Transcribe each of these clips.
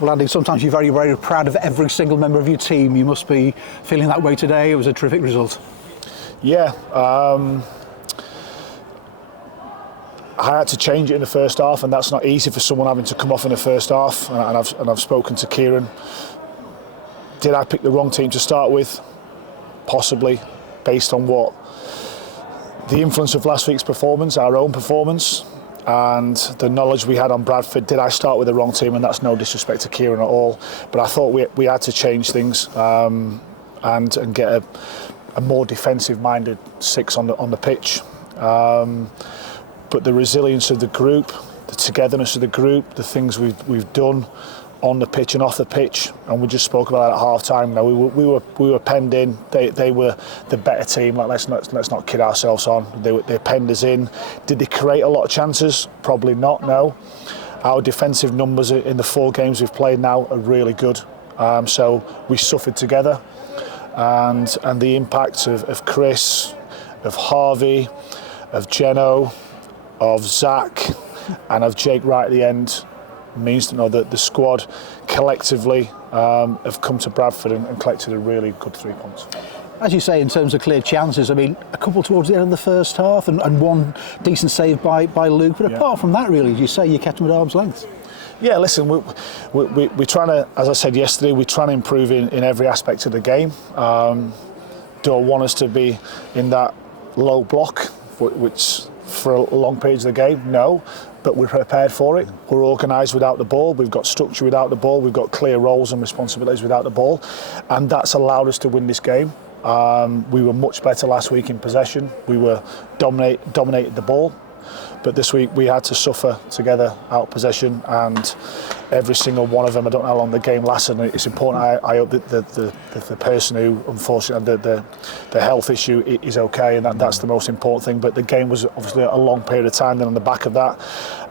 Well, Andy, sometimes you're very, very proud of every single member of your team. You must be feeling that way today. It was a terrific result. Yeah, I had to change it in the first half, and that's not easy for someone having to come off in the first half. And I've spoken to Kieran. Did I pick the wrong team to start with? Possibly, based on what the influence of last week's performance, our own performance, and the knowledge we had on Bradford. Did I start with the wrong team? And that's no disrespect to Kieran at all, but I thought we had to change things and get a more defensive-minded six on the pitch. But the resilience of the group, the togetherness of the group, the things we've done on the pitch and off the pitch, and we just spoke about that at half-time. Now we were penned in. They were the better team. Like, let's not kid ourselves on. They penned us in. Did they create a lot of chances? Probably not. No. Our defensive numbers in the 4 games we've played now are really good. So we suffered together, and the impact of Chris, of Harvey, of Jeno, of Zach, and of Jake right at the end means to know that the squad collectively have come to Bradford and collected a really good 3 points. As you say, in terms of clear chances, I mean, a couple towards the end of the first half and one decent save by Luke. But apart from that, really, as you say, you kept them at arm's length. Yeah, listen, we're trying to, as I said yesterday, we're trying to improve in every aspect of the game. Do I want us to be in that low block, which for long periods of the game? No. But we're prepared for it. We're organised without the ball. We've got structure without the ball. We've got clear roles and responsibilities without the ball. And that's allowed us to win this game. We were much better last week in possession. We were dominated the ball. But this week we had to suffer together out possession, and every single one of them. I don't know how long the game lasted, and it's important. I hope that the person who unfortunately the health issue is okay, and that's the most important thing. But the game was obviously a long period of time then on the back of that,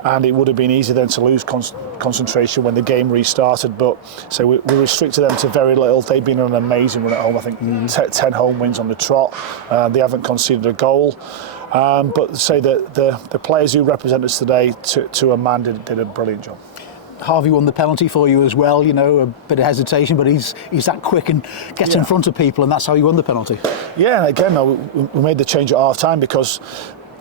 and it would have been easy then to lose concentration when the game restarted. But so we restricted them to very little. They've been on an amazing run at home. I think 10 home wins on the trot. They haven't conceded a goal. But say that the players who represent us today, to a man, did a brilliant job. Harvey won the penalty for you as well. You know, a bit of hesitation, but he's that quick and gets in front of people, and that's how he won the penalty. Yeah, and again, we made the change at half time because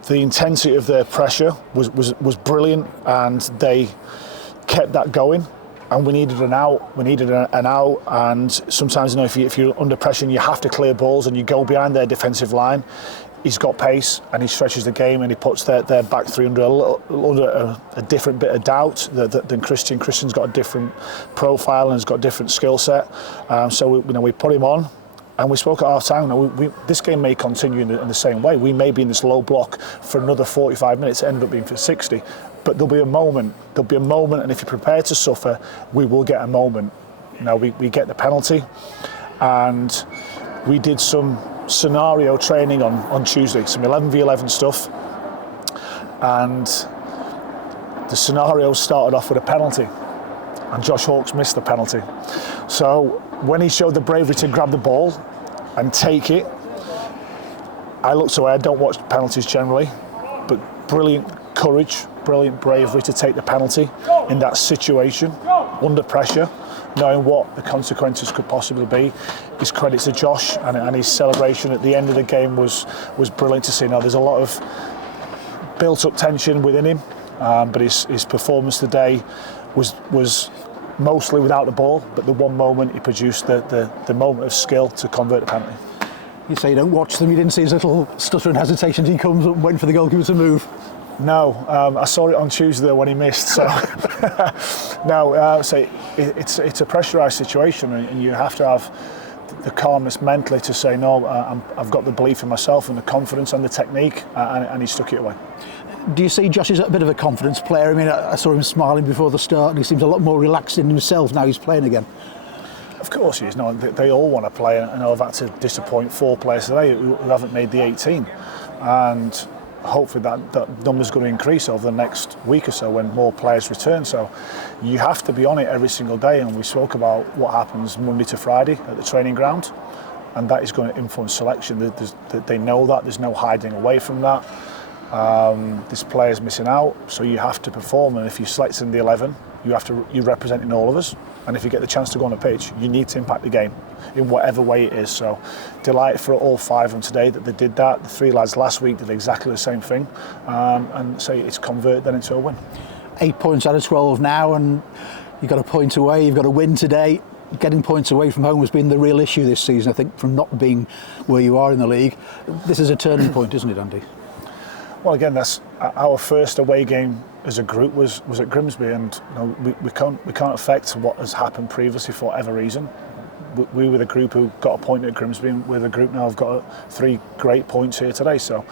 the intensity of their pressure was brilliant, and they kept that going. And we needed an out. And sometimes, you know, if you're under pressure and you have to clear balls and you go behind their defensive line, he's got pace and he stretches the game and he puts their back three under a different bit of doubt than Christian. Christian's got a different profile and has got a different skill set. So we put him on. And we spoke at half time. This game may continue in the same way. We may be in this low block for another 45 minutes, end up being for 60. But there'll be a moment. And if you're prepared to suffer, we will get a moment. You know, we get the penalty, and we did some scenario training on Tuesday, some 11v11 stuff, and the scenario started off with a penalty, and Josh Hawkes missed the penalty. So when he showed the bravery to grab the ball and take it, I looked away. I don't watch penalties generally, but brilliant courage, brilliant bravery to take the penalty in that situation, under pressure, knowing what the consequences could possibly be. His credit to Josh, and his celebration at the end of the game was brilliant to see. Now, there's a lot of built-up tension within him, but his performance today was mostly without the ball, but the one moment he produced the moment of skill to convert the penalty. You say you don't watch them. You didn't see his little stutter and hesitation as he comes up and waiting for the goalkeeper to move? No, I saw it on Tuesday when he missed. So no, so it's a pressurised situation, and you have to have the calmness mentally to say no. I've got the belief in myself and the confidence and the technique, and he stuck it away. Do you see Josh is a bit of a confidence player? I mean, I saw him smiling before the start, and he seems a lot more relaxed in himself now he's playing again. Of course he is. No, they all want to play, and I've had to disappoint 4 players today who haven't made the 18, and hopefully that number's going to increase over the next week or so when more players return. So you have to be on it every single day, and we spoke about what happens Monday to Friday at the training ground, and that is going to influence selection. They know that. There's no hiding away from that. This player's missing out, so you have to perform, and if you're selecting the 11, you're representing all of us. And if you get the chance to go on a pitch, you need to impact the game in whatever way it is. So delighted for all 5 of them today that they did that. The 3 lads last week did exactly the same thing. And so it's converted then into a win. 8 points out of 12 now, and you've got a point away, you've got a win today. Getting points away from home has been the real issue this season, I think, from not being where you are in the league. This is a turning point, isn't it, Andy? Well, again, that's our first away game as a group was at Grimsby, and we can't affect what has happened previously for whatever reason. We were the group who got a point at Grimsby, and we're the group now who've got 3 great points here today. So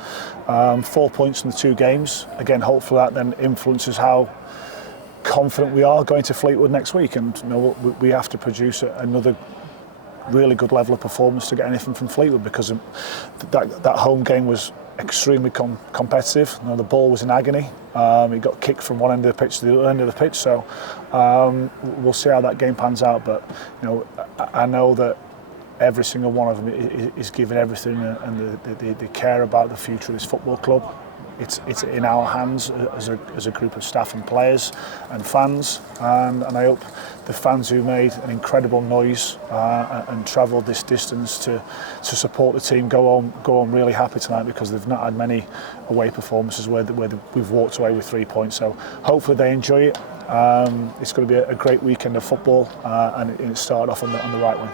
4 points from the 2 games. Again, hopefully that then influences how confident we are going to Fleetwood next week, and we have to produce another really good level of performance to get anything from Fleetwood, because that home game was extremely competitive. The ball was in agony. It got kicked from one end of the pitch to the other end of the pitch. So we'll see how that game pans out. But I know that every single one of them is giving everything, and they care about the future of this football club. It's in our hands as a group of staff and players and fans, and I hope the fans who made an incredible noise and travelled this distance to support the team go on really happy tonight, because they've not had many away performances where we've walked away with 3 points. So hopefully they enjoy it. It's going to be a great weekend of football, and it started off on the right way.